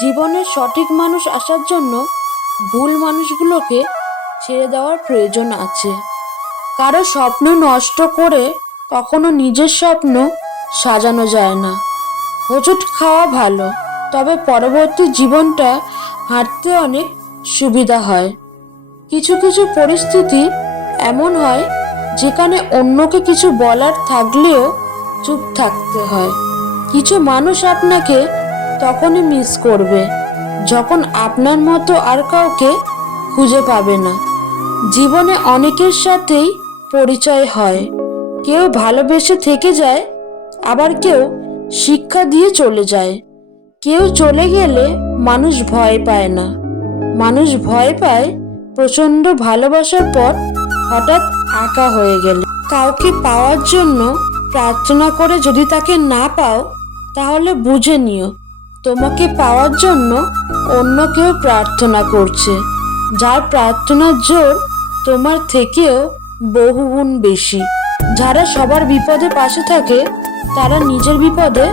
জীবনে সঠিক মানুষ আসার জন্য ভুল মানুষগুলোকে ছেড়ে দেওয়ার প্রয়োজন আছে। কারও স্বপ্ন নষ্ট করে কখনো নিজের স্বপ্ন সাজানো যায় না। হোঁচট খাওয়া ভালো, তবে পরবর্তী জীবনটা হাঁটতে অনেক সুবিধা হয়। কিছু কিছু পরিস্থিতি এমন হয় যেখানে অন্যকে কিছু বলার থাকলেও চুপ থাকতে হয়। কিছু মানুষ আপনাকে তখনই মিস করবে। যখন আপনার মতো আর কাউকে খুঁজে পাবে না। জীবনে অনেকের সাথেই পরিচয় হয়। কেউ ভালোবেসে থেকে যায়, আবার কেউ শিক্ষা দিয়ে চলে যায়। কেউ চলে গেলে মানুষ ভয় পায় না। মানুষ ভয় পায় প্রচণ্ড ভালোবাসার পর হঠাৎ একা হয়ে গেলে। কাউকে পাওয়ার জন্য প্রার্থনা করে যদি তাকে না পাও, তাহলে বুঝে নিও। তোমাকে পাওয়ার জন্য অন্য কেউ প্রার্থনা করছে। যার প্রার্থনার জোর তোমার থেকেও বহুগুণ বেশি। যারা সবার বিপদে পাশে থাকে, তারা নিজের বিপদে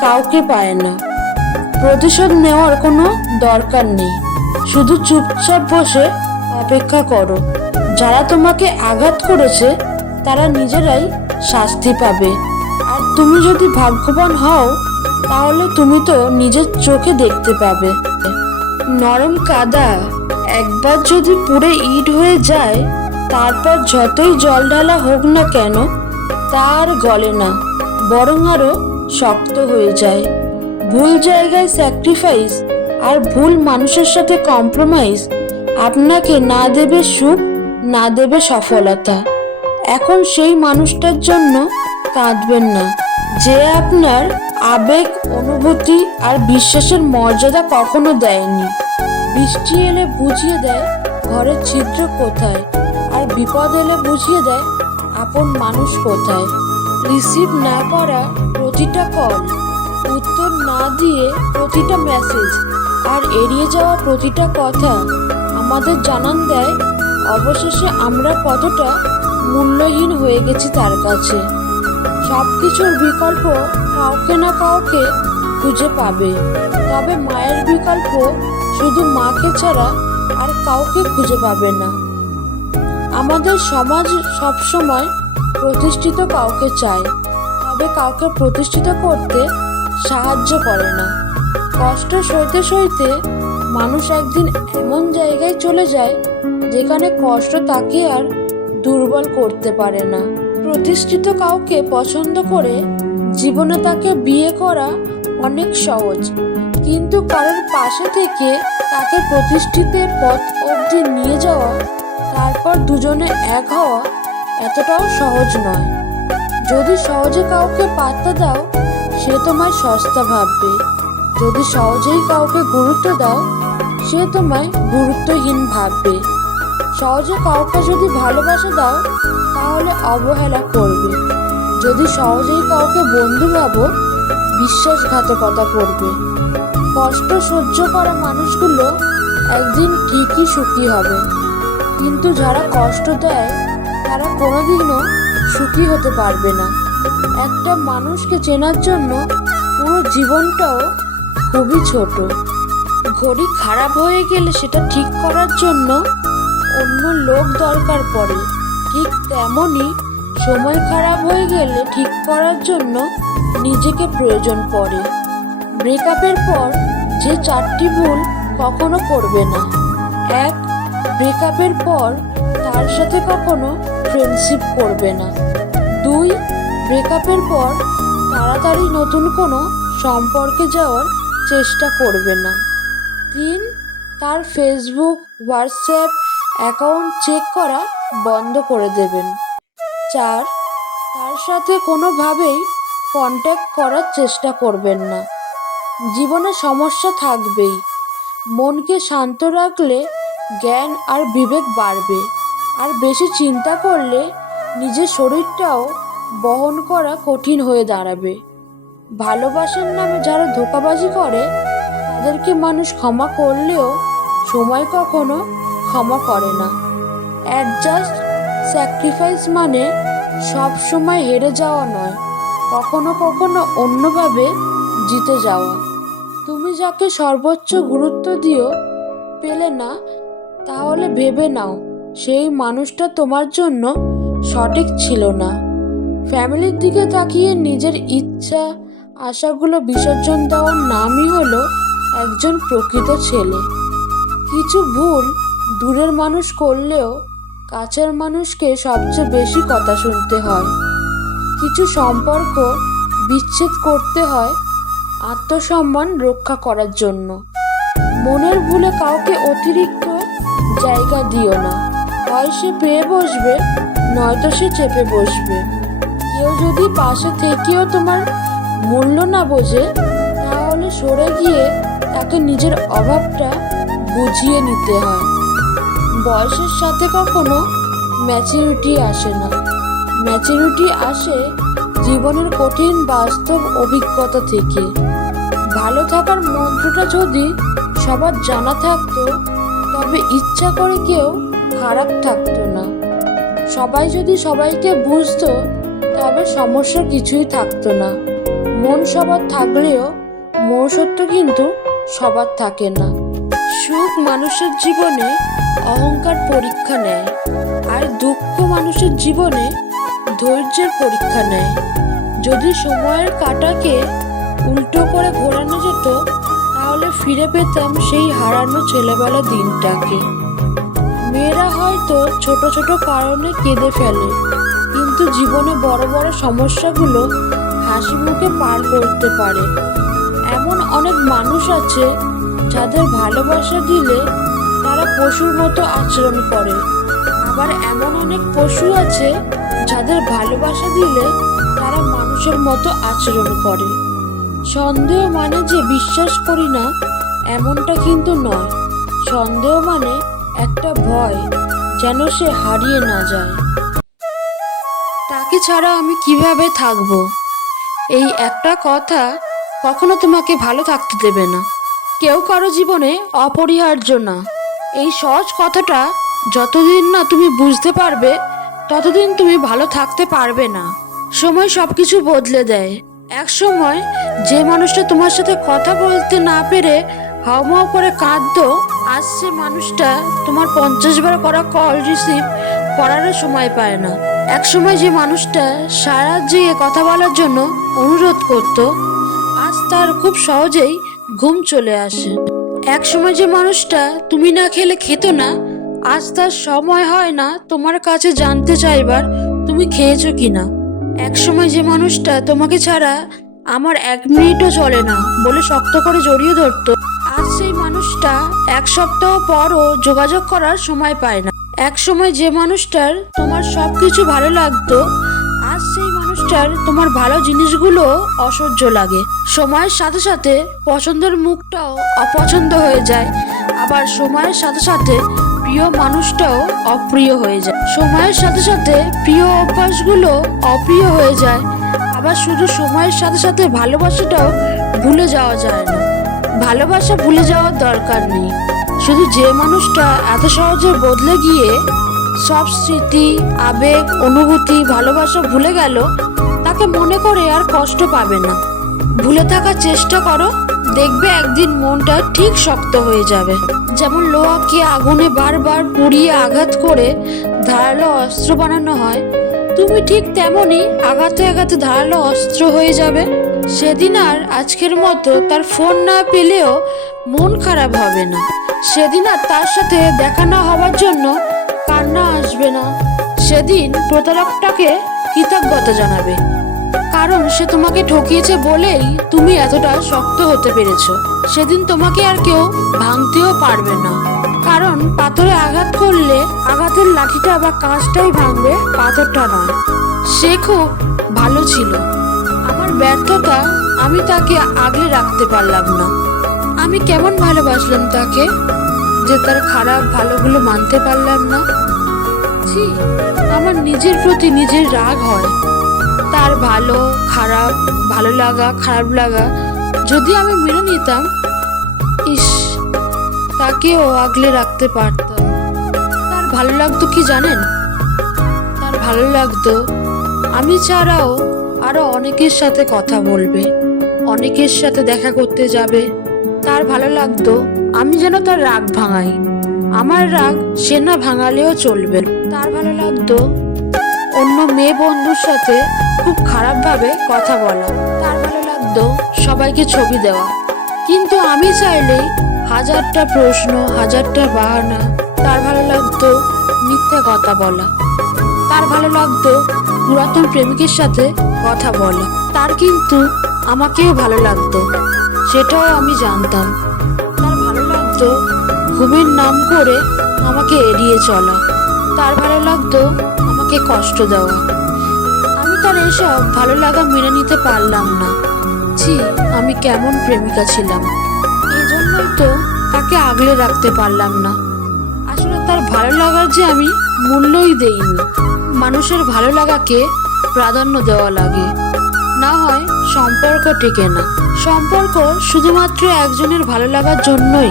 কাউকে পায় না। প্রতিশোধ নেওয়ার কোনো দরকার নেই। শুধু চুপচাপ বসে অপেক্ষা করো। যারা তোমাকে আঘাত করেছে, তারা নিজেরাই শাস্তি পাবে। আর তুমি যদি ভাগ্যবান হও তাহলে তুমি তো নিজের চোখে দেখতে পাবে। নরম কাদা একবার যদি পুড়ে ইট হয়ে যায়, তারপর যতই জল ঢালা হোক না কেন তার গলে না, বরং আরও শক্ত হয়ে যায়। ভুল জায়গায় স্যাক্রিফাইস আর ভুল মানুষের সাথে কম্প্রোমাইজ আপনাকে না দেবে সুখ, না দেবে সফলতা। এখন সেই মানুষটার জন্য কাঁদবেন না। যে আপনার আবেগ, অনুভূতি আর বিশ্বাসের মর্যাদা কখনো দেয়নি। বৃষ্টি এলে বুঝিয়ে দেয় ঘরের ছিদ্র কোথায় আর বিপদ এলে বুঝিয়ে দেয় আপন মানুষ কোথায়। রিসিভ না করা প্রতিটা কল, উত্তর না দিয়ে প্রতিটা মেসেজ আর এড়িয়ে যাওয়া প্রতিটা কথা আমাদের জানান দেয়, অবশেষে আমরা কতটা মূল্যহীন হয়ে গেছি তার কাছে। সব কিছুর বিকল্প কাউকে না কাউকে খুঁজে পাবে। তবে মায়ের বিকল্প শুধু মাকে ছাড়া আর কাউকে খুঁজে পাবে না। আমাদের সমাজ সবসময় প্রতিষ্ঠিত কাউকে চায়, তবে কাউকে প্রতিষ্ঠিত করতে সাহায্য করে না। কষ্ট সইতে সইতে মানুষ একদিন এমন জায়গায় চলে যায়, যেখানে কষ্ট তাকে আর দুর্বল করতে পারে না। প্রতিষ্ঠিত কাউকে পছন্দ করে জীবনে তাকে বিয়ে করা অনেক সহজ। কিন্তু কারোর পাশে থেকে তাকে প্রতিষ্ঠিতের পথ অবধি নিয়ে যাওয়া, তারপর দুজনে এক হওয়া এতটাও সহজ নয়। যদি সহজে কাউকে পাত্তা দাও, সে তোমায় সস্তা ভাববে। যদি সহজেই কাউকে গুরুত্ব দাও, সে তোমায় গুরুত্বহীন ভাববে। সহজে কাউকে যদি ভালোবাসা দাও, তাহলে অবহেলা করবে। যদি সহজেই কাউকে বন্ধু ভাবো, বিশ্বাসঘাতকতা করবে। কষ্ট সহ্য করা মানুষগুলো একদিন ঠিকই সুখী হবে। কিন্তু যারা কষ্ট দেয়, তারা কোনোদিনও সুখী হতে পারবে না। একটা মানুষকে চেনার জন্য পুরো জীবনটাও খুবই ছোট। ঘড়ি খারাপ হয়ে গেলে সেটা ঠিক করার জন্য অন্য লোক দরকার পড়ে। ঠিক তেমনই সময় খারাপ হয়ে গেলে ঠিক করার জন্য নিজেকে প্রয়োজন পড়ে। ব্রেকআপের পর যে চারটি ভুল কখনো করবে না। এক, ব্রেকআপের পর তার সাথে কখনো ফ্রেন্ডশিপ করবে না। দুই, ব্রেকআপের পর তাড়াতাড়ি নতুন কোনো সম্পর্কে যাওয়ার চেষ্টা করবে না। তিন, তার ফেসবুক হোয়াটসঅ্যাপ অ্যাকাউন্ট চেক করা বন্ধ করে দেবেন। চার, তার সাথে কোনোভাবেই কন্ট্যাক্ট করার চেষ্টা করবেন না। জীবনে সমস্যা থাকবেই। মনকে শান্ত রাখলে জ্ঞান আর বিবেক বাড়বে। আর বেশি চিন্তা করলে নিজের শরীরটাও বহন করা কঠিন হয়ে দাঁড়াবে। ভালোবাসার নামে যারা ধোকাবাজি করে, তাদেরকে মানুষ ক্ষমা করলেও সময় কখনো ক্ষমা করে না। অ্যাডজাস্ট স্যাক্রিফাইস মানে সব সময় হেরে যাওয়া নয়, কখনো কখনো অন্যভাবে জিতে যাওয়া। তুমি যাকে সর্বোচ্চ গুরুত্ব দিও, পেলে না, তাহলে ভেবে নাও, সেই মানুষটা তোমার জন্য সঠিক ছিল না। ফ্যামিলির দিকে তাকিয়ে নিজের ইচ্ছা, আশাগুলো বিসর্জন দেওয়ার নামই হলো একজন প্রকৃত ছেলে। কিছু ভুল দূরের মানুষ করলেও কাছের মানুষকে সবচেয়ে বেশি কথা শুনতে হয়। কিছু সম্পর্ক বিচ্ছেদ করতে হয় আত্মসম্মান রক্ষা করার জন্য। মনের ভুলে কাউকে অতিরিক্ত জায়গা দিও না। হয় সে পেয়ে বসবে, নয়তো সে চেপে বসবে। কেউ যদি পাশে থেকেও তোমার মূল্য না বোঝে, তাহলে সরে গিয়ে তাকে নিজের অভাবটা বুঝিয়ে নিতে হয়। বয়সের সাথে কখনো ম্যাচুরিটি আসে না। ম্যাচুরিটি আসে জীবনের কঠিন বাস্তব অভিজ্ঞতা থেকে। ভালো থাকার মন্ত্রটা যদি সবার জানা থাকতো, তবে ইচ্ছা করে কেউ খারাপ থাকতো না। সবাই যদি সবাইকে বুঝতো, তবে সমস্যা কিছুই থাকতো না। মন সবার থাকলেও মনুষ্যত্ব কিন্তু সবার থাকে না। সুখ মানুষের জীবনে অহংকার পরীক্ষা নেয় আর দুঃখ মানুষের জীবনে ধৈর্যের পরীক্ষা নেয়। যদি সময়ের কাটাকে উল্টো করে ঘোরানো যেত, তাহলে ফিরে পেতাম সেই হারানো ছেলেবেলা দিনটাকে। মেয়েরা হয়তো ছোট ছোট কারণে কেঁদে ফেলে, কিন্তু জীবনে বড় বড় সমস্যাগুলো হাসি মুখে পার করতে পারে। এমন অনেক মানুষ আছে, যাদের ভালোবাসা দিলে তারা পশুর মতো আচরণ করে। আবার এমন অনেক পশু আছে যাদের ভালোবাসা দিলে তারা মানুষের মতো আচরণ করে। সন্দেহ মানে যে বিশ্বাস করি না, এমনটা কিন্তু নয়। সন্দেহ মানে একটা ভয় যেন সে হারিয়ে না যায়। তাকে ছাড়া আমি কীভাবে থাকব? এই একটা কথা কখনো তোমাকে ভালো থাকতে দেবে না। কেউ কারও জীবনে অপরিহার্য না। এই সহজ কথাটা যতদিন না তুমি বুঝতে পারবে, ততদিন তুমি ভালো থাকতে পারবে না। সময় সব কিছু বদলে দেয়। এক সময় যে মানুষটা তোমার সাথে কথা বলতে না পেরে হাওমাও করে কাঁদতো, আজ সে মানুষটা তোমার পঞ্চাশ বার করা কল রিসিভ করারও সময় পায় না। এক সময় যে মানুষটা সারা জেগে কথা বলার জন্য অনুরোধ করত, আজ তার খুব সহজেই ঘুম চলে আসে। এক সময় যে মানুষটা তুমি না খেলে খেত না, আজ তার সময় হয় না তোমার কাছে জানতে চাইবার তুমি খেয়েছো কিনা। এক সময় যে মানুষটা তোমাকে ছাড়া আমার এক মিনিটও চলে না বলে শক্ত করে জড়িয়ে ধরতো, আজ সেই মানুষটা এক সপ্তাহ পরও যোগাযোগ করার সময় পায় না। এক সময় যে মানুষটার তোমার সব কিছু ভালো লাগতো আজ তোমার ভালো জিনিসগুলো অসহ্য লাগে। সময়ের সাথে সাথে পছন্দের মুখটাও অপছন্দ হয়ে যায়। আবার সময়ের সাথে সাথে প্রিয় মানুষটাও অপ্রিয় হয়ে যায়। সময়ের সাথে সাথে প্রিয় অভ্যাসগুলো অপ্রিয় হয়ে যায়। আবার শুধু সময়ের সাথে সাথে ভালোবাসাটাও ভুলে যাওয়া যায় না। ভালোবাসা ভুলে যাওয়ার দরকার নেই। শুধু যে মানুষটা এত সহজে বদলে গিয়ে সব স্মৃতি, আবেগ, অনুভূতি, ভালোবাসা ভুলে গেল, তাকে মনে করে আর কষ্ট পাবে না। ভুলে থাকার চেষ্টা করো, দেখবে একদিন মনটা ঠিক শক্ত হয়ে যাবে। যেমন লোহাকে আগুনে বারবার পুড়িয়ে আঘাত করে ধারালো অস্ত্র বানানো হয়, তুমি ঠিক তেমনই আঘাতে আঘাতে ধারালো অস্ত্র হয়ে যাবে। সেদিন আর আজকের মতো তার ফোন না পেলেও মন খারাপ হবে না। সেদিন আর তার সাথে দেখা না হওয়ার জন্য আসবে না। সেদিন প্রতারকটাকে কৃতজ্ঞতা জানাবে। কারণ সে তোমাকে ঠকিয়েছে বলেই তুমি এতটা শক্ত হতে পেরেছ। সেদিন তোমাকে আর কেউ ভাঙতেও পারবে না। কারণ পাথরে আঘাত করলে আঘাতের লাঠিটা বা কাঁচটাই ভাঙবে, পাথরটা নয়। সে খুব ভালো ছিল। আমার ব্যর্থতা আমি তাকে আগলে রাখতে পারলাম না। আমি কেমন ভালোবাসলাম তাকে যে তার খারাপ ভালোগুলো মানতে পারলাম না। ছি আমার নিজের প্রতি নিজের রাগ হয়। তার ভালো, খারাপ, ভালো লাগা, খারাপ লাগা যদি আমি মেনে নিতাম, ইস, তাকেও আগলে রাখতে পারতাম। তার ভালো লাগতো কি জানেন? তার ভালো লাগতো, আমি ছাড়াও আরও অনেকের সাথে কথা বলবে, অনেকের সাথে দেখা করতে যাবে। তার ভালো লাগতো, আমি যেন তার রাগ ভাঙাই। আমার রাগ সে না ভাঙালেও চলবে। তার ভালো লাগতো? অন্য মেয়ে বন্ধুর সাথে খুব খারাপভাবে কথা বলা। তার ভালো লাগতো সবাইকে ছবি দেওয়া। কিন্তু আমি চাইলেই হাজারটা প্রশ্ন, হাজারটা বাহানা, তার ভালো লাগতো মিথ্যা কথা বলা। তার ভালো লাগতো পুরাতন প্রেমিকের সাথে কথা বলা। তার কিন্তু আমাকেও ভালো লাগতো, সেটাও আমি জানতাম। তার ভালো লাগতো ঘুমের নাম করে আমাকে এড়িয়ে চলা। তার ভালো লাগতো, আমাকে কষ্ট দেওয়া। আমি তার এসব ভালো লাগা মেনে নিতে পারলাম না। ছি, আমি কেমন প্রেমিকা ছিলাম। এই জন্যই তো তাকে আগলে রাখতে পারলাম না। আসলে তার ভালো লাগার যে আমি মূল্যই দেইনি। মানুষের ভালো লাগাকে প্রাধান্য দেওয়া লাগে। না হয় সম্পর্ক টেকে না। সম্পর্ক শুধুমাত্র একজনের ভালো লাগার জন্যই।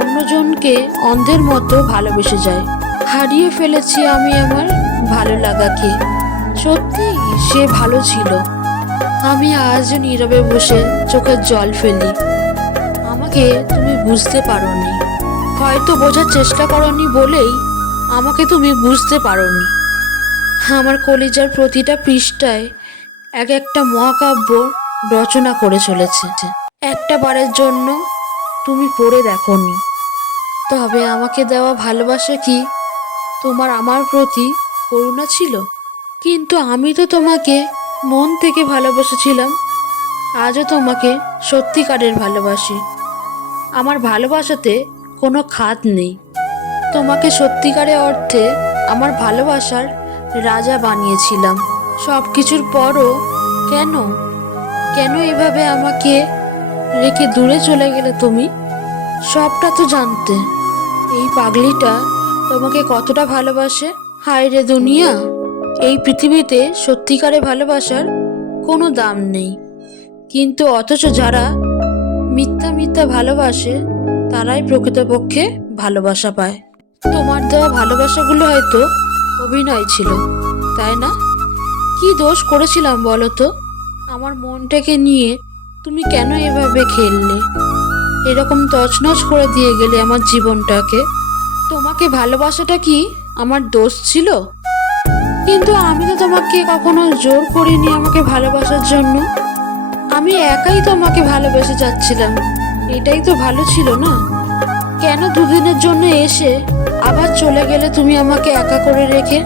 অন্যজনকে অন্ধের মতো ভালোবেসে যায়। হারিয়ে ফেলেছি আমি আমার ভালো লাগাকে। সত্যি, সে ভালো ছিল। আমি আজ নীরবে বসে চোখের জল ফেলি। আমাকে তুমি বুঝতে পারোনি। হয়তো বোঝার চেষ্টা করনি বলেই আমাকে তুমি বুঝতে পারোনি। আমার কলিজার প্রতিটা পৃষ্ঠায় এক একটা মহাকাব্য রচনা করে চলেছে। একটা বারের জন্য তুমি পড়ে দেখোনি। তবে আমাকে দেওয়া ভালোবাসা কি? তোমার আমার প্রতি করুণা ছিল। কিন্তু আমি তো তোমাকে মন থেকে ভালোবেসেছিলাম। আজও তোমাকে সত্যিকারের ভালোবাসি। আমার ভালোবাসাতে কোনো খাত নেই। তোমাকে সত্যিকারের অর্থে আমার ভালোবাসার রাজা বানিয়েছিলাম। সব কিছুর পরও কেন? কেন এভাবে আমাকে রেখে দূরে চলে গেলে তুমি? সবটা তো জানতে। এই পাগলিটা তোমাকে কতটা ভালোবাসে? হায় রে দুনিয়া! এই পৃথিবীতে সত্যিকারে ভালোবাসার কোনো দাম নেই। কিন্তু অথচ যারা মিথ্যা মিথ্যা ভালোবাসে, তারাই প্রকৃতপক্ষে ভালোবাসা পায়। তোমার দেওয়া ভালোবাসাগুলো হয়তো অভিনয় ছিল, তাই না? কি দোষ করেছিলাম বলো তো? আমার মনটাকে নিয়ে তুমি কেন এভাবে খেললে? এরকম তছনছ করে দিয়ে গেলে আমার জীবনটাকে। তোমাকে ভালোবাসাটা কি আমার দোষ ছিল? কিন্তু আমি তো তোমাকে কখনো জোর করিনি আমাকে ভালোবাসার জন্য। আমি একাই তোমাকে ভালোবেসে যাচ্ছিলাম। এটাই তো ভালো ছিল না? কেন দুদিনের জন্য এসে আবার চলে গেলে তুমি আমাকে একা করে রেখে?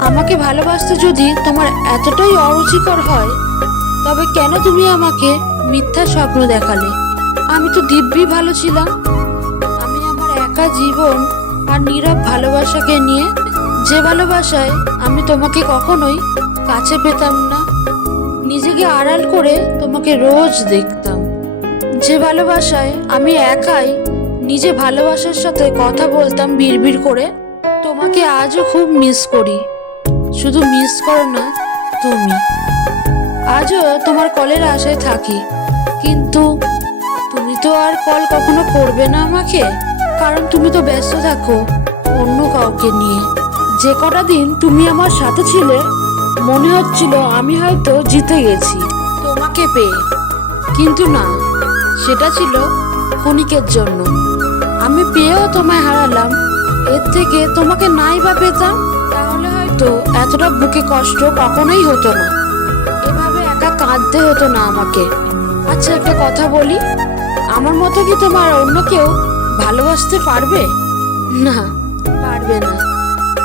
আমাকে ভালোবাসতে যদি তোমার এতটাই অরুচিকর হয়, তবে কেন তুমি আমাকে মিথ্যা স্বপ্ন দেখালে? আমি তো দিব্যি ভালো ছিলাম। আমি আমার একা জীবন আর নীরব ভালোবাসাকে নিয়ে যে ভালোবাসায় আমি তোমাকে কখনোই কাছে পেতাম না, নিজেকে আড়াল করে তোমাকে রোজ দেখতাম। যে ভালোবাসায় আমি একাই নিজে ভালোবাসার সাথে কথা বলতাম বিড়বিড় করে, তোমাকে আজও খুব মিস করি। শুধু মিস করো না, তুমি। আজও তোমার কলের আশায় থাকি, কিন্তু তুমি তো আর কল কখনো করবে না আমাকে? কারণ তুমি তো ব্যস্ত থাকো অন্য কাউকে নিয়ে। যে কটা দিন তুমি আমার সাথে ছিলে, মনে হচ্ছিল আমি হয়তো জিতে গেছি, তোমাকে পেয়ে। কিন্তু না, সেটা ছিল ক্ষণিকের জন্য। আমি পেয়েও তোমায় হারালাম, এর থেকে তোমাকে নাই বা পেতাম, তাহলে হয়তো এতটা বুকে কষ্ট কখনোই হতো না। এভাবে একা কাঁদতে হতো না আমাকে। আচ্ছা একটা কথা বলি, আমার মতো কি তোমার অন্য কেউ ভালোবাসতে পারবে? না পারবে না।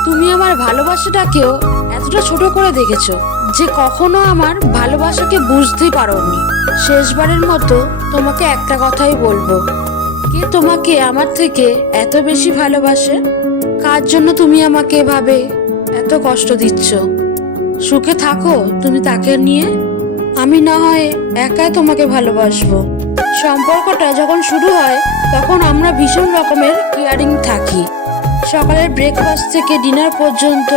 তুমি আমার ভালোবাসাটাকেও এতটা ছোট করে দেখেছ যে কখনো আমার ভালোবাসাকে বুঝতেই পারোনি। শেষবারের মতো তোমাকে একটা কথাই বলব। কে তোমাকে আমার থেকে এত বেশি ভালোবাসে? কার জন্য তুমি আমাকে এভাবে এত কষ্ট দিচ্ছ? সুখে থাকো তুমি তাকে নিয়ে। আমি না হয় একাই তোমাকে ভালোবাসবো। সম্পর্কটা যখন শুরু হয়, তখন আমরা ভীষণ রকমের কেয়ারিং থাকি। সকালের ব্রেকফাস্ট থেকে ডিনার পর্যন্ত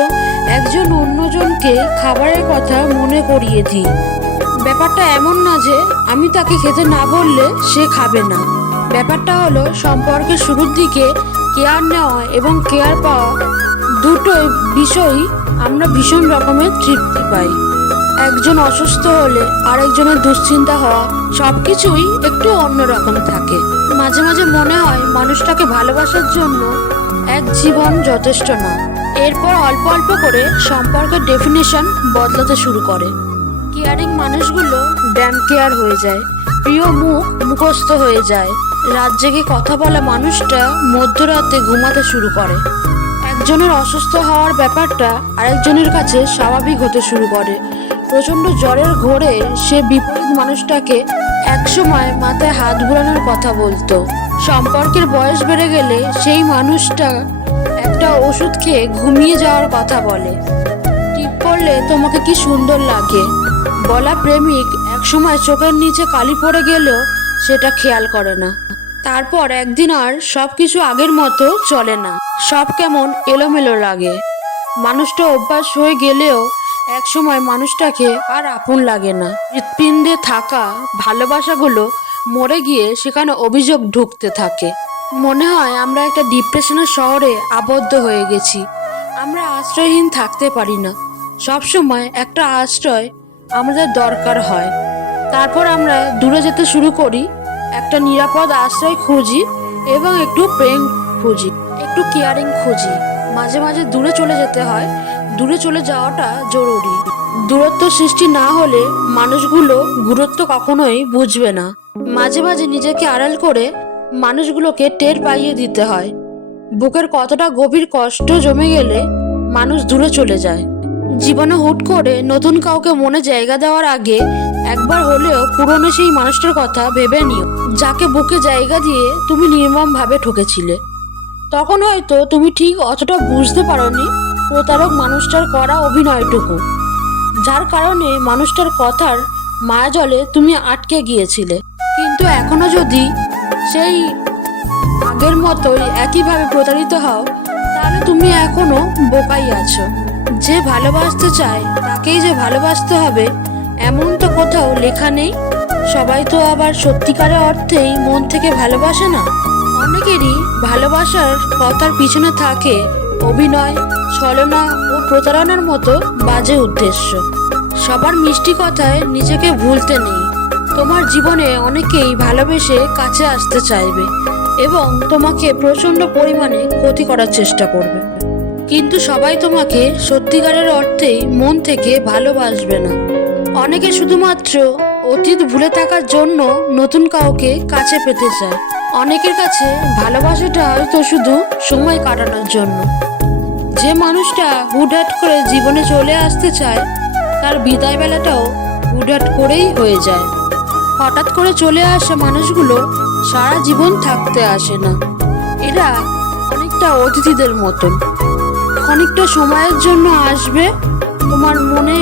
একজন অন্যজনকে খাবারের কথা মনে করিয়ে দিই। ব্যাপারটা এমন না যে আমি তাকে খেতে না বললে সে খাবে না। ব্যাপারটা হলো সম্পর্কের শুরুর দিকে কেয়ার নেওয়া এবং কেয়ার পাওয়া দুটোই বিষয়ই আমরা ভীষণ রকমের তৃপ্তি পাই। একজন অসুস্থ হলে আরেকজনের দুশ্চিন্তা হওয়া সবকিছুই একটু অন্যরকম থাকে। মাঝে মাঝে মনে হয় মানুষটাকে ভালোবাসার জন্য এক জীবন যথেষ্ট না এরপর অল্প অল্প করে সম্পর্কের ডেফিনেশন বদলাতে শুরু করে। কেয়ারিং মানুষগুলো ড্যাম কেয়ার হয়ে যায়, প্রিয় মুখ মুখস্থ হয়ে যায়। রাত জেগে কথা বলা মানুষটা মধ্যরাতে ঘুমাতে শুরু করে। একজনের অসুস্থ হওয়ার ব্যাপারটা আরেকজনের কাছে স্বাভাবিক হতে শুরু করে। প্রচণ্ড জ্বরের ঘোরে সে বিপরীত মানুষটাকে একসময় মাথায় হাত বুলানোর কথা বলতো। সম্পর্কের বয়স বেড়ে গেলে সেই মানুষটা একটা ওষুধ খেয়ে ঘুমিয়ে যাওয়ার কথা বলে। টিপ পড়লে তোমাকে কি সুন্দর লাগে? বলা প্রেমিক একসময় চোখের নিচে কালি পড়ে গেলেও সেটা খেয়াল করে না। তারপর একদিন আর সব কিছু আগের মতো চলে না। সব কেমন এলোমেলো লাগে। মানুষটা অভ্যাস হয়ে গেলেও একসময় মানুষটাকে আর আপন লাগে না। হৃৎপিণ্ডে থাকা ভালোবাসাগুলো মরে গিয়ে সেখানে অভিযোগ ঢুকতে থাকে। মনে হয় আমরা একটা ডিপ্রেশনের শহরে আবদ্ধ হয়ে গেছি। আমরা আশ্রয়হীন থাকতে পারি না। সবসময় একটা আশ্রয় আমাদের দরকার হয়। তারপর আমরা দূরে যেতে শুরু করি, একটা নিরাপদ আশ্রয় খুঁজি এবং একটু প্রেম খুঁজি, একটু কেয়ারিং খুঁজি। মাঝে মাঝে দূরে চলে যেতে হয় দূরে চলে যাওয়াটা জরুরি। দূরত্ব সৃষ্টি না হলে মানুষগুলো গুরুত্ব কখনোই বুঝবে না। মাঝে মাঝে নিজেকে আড়াল করে মানুষগুলোকে টের পাইয়ে দিতে হয়। বুকের কতটা গভীর কষ্ট জমে গেলে মানুষ দূরে চলে যায়। জীবনে হুট করে নতুন কাউকে মনে জায়গা দেওয়ার আগে একবার হলেও পুরনো সেই মানুষটার কথা ভেবে নিও, যাকে বুকে জায়গা দিয়ে তুমি নির্মমভাবে ঠকেছিলে। তখন হয়তো তুমি ঠিক অতটা বুঝতে পারোনি প্রতারক মানুষটার করা অভিনয়টুকু। যার কারণে মানুষটার কথার মায়াজলে তুমি আটকে গিয়েছিলে। কিন্তু এখনও যদি সেই আগের মতোই একইভাবে প্রতারিত হও, তাহলে তুমি এখনও বোকাই আছো। যে ভালোবাসতে চায়, তাকেই যে ভালোবাসতে হবে, এমন তো কোথাও লেখা নেই। সবাই তো আবার সত্যিকারের অর্থেই মন থেকে ভালোবাসে না। অনেকেরই ভালোবাসার কথার পিছনে থাকে অভিনয়, ছলনা ও প্রতারণার মতো বাজে উদ্দেশ্য। সবার মিষ্টি কথায় নিজেকে ভুলতে নেই। তোমার জীবনে অনেকেই ভালোবেসে কাছে আসতে চাইবে এবং তোমাকে প্রচণ্ড পরিমাণে ক্ষতি করার চেষ্টা করবে। কিন্তু সবাই তোমাকে সত্যিকারের অর্থেই মন থেকে ভালোবাসবে না। অনেকে শুধুমাত্র অতীত ভুলে থাকার জন্য নতুন কাউকে কাছে পেতে চায়। অনেকের কাছে ভালোবাসাটা হয়তো শুধু সময় কাটানোর জন্য। যে মানুষটা হুটহাট করে জীবনে চলে আসতে চায়, তার বিদায় বেলাটাও হুটহাট করেই হয়ে যায়। হঠাৎ করে চলে আসা মানুষগুলো সারা জীবন থাকতে আসে না। এরা অনেকটা অতিথিদের মতন। ক্ষণিকটা সময়ের জন্য আসবে, তোমার মনে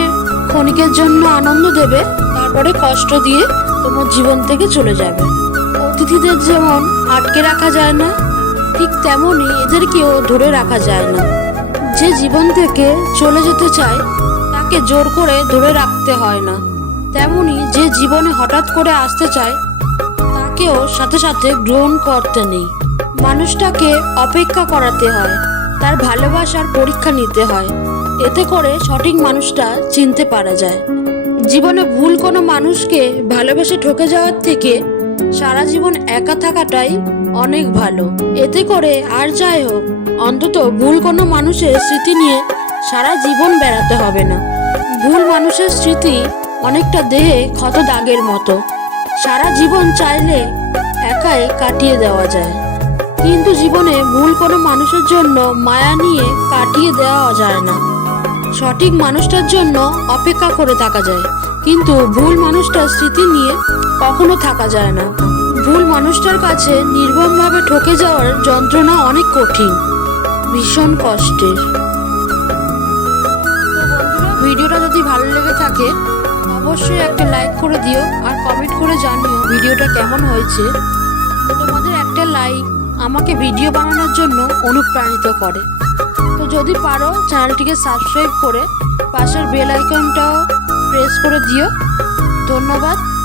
ক্ষণিকের জন্য আনন্দ দেবে, তারপরে কষ্ট দিয়ে তোমার জীবন থেকে চলে যাবে। অতিথিদের যেমন আটকে রাখা যায় না, ঠিক তেমনই এদেরকেও ধরে রাখা যায় না। যে জীবন থেকে চলে যেতে চায়, তাকে জোর করে ধরে রাখতে হয় না। তেমনি যে জীবনে হঠাৎ করে আসতে চায়, তাকেও সাথে সাথে গ্রহণ করতে নেই। মানুষটাকে অপেক্ষা করাতে হয়, তার ভালোবাসার পরীক্ষা নিতে হয়। এতে করে সঠিক মানুষটা চিনতে পারা যায়। জীবনে ভুল কোনো মানুষকে ভালোবেসে ঠকে যাওয়ার থেকে সারা জীবন একা থাকাটাই অনেক ভালো। এতে করে আর যাই হোক, অন্তত ভুল কোনো মানুষের স্মৃতি নিয়ে সারা জীবন বেড়াতে হবে না। ভুল মানুষের স্মৃতি অনেকটা দেহে ক্ষত দাগের মতো। সারা জীবন চাইলে একাই কাটিয়ে দেওয়া যায়। কিন্তু জীবনে ভুল কোনো মানুষের জন্য মায়া নিয়ে কাটিয়ে দেওয়া যায় না। সঠিক মানুষটার জন্য অপেক্ষা করে থাকা যায়। কিন্তু ভুল মানুষটার স্মৃতি নিয়ে কখনো থাকা যায় না। ভুল মানুষটার কাছে নির্মমভাবে ঠকে যাওয়ার যন্ত্রণা অনেক কঠিন। ভীষণ কষ্টের। ভিডিওটা যদি ভালো লেগে থাকে, অবশ্যই একটা লাইক করে দিও আর কমেন্ট করে জানিও ভিডিওটা কেমন হয়েছে। তোমাদের একটা লাইক আমাকে ভিডিও বানানোর জন্য অনুপ্রাণিত করে। তো যদি পারো চ্যানেলটিকে সাবস্ক্রাইব করে পাশের বেল আইকনটাও প্রেস করে দিও। ধন্যবাদ।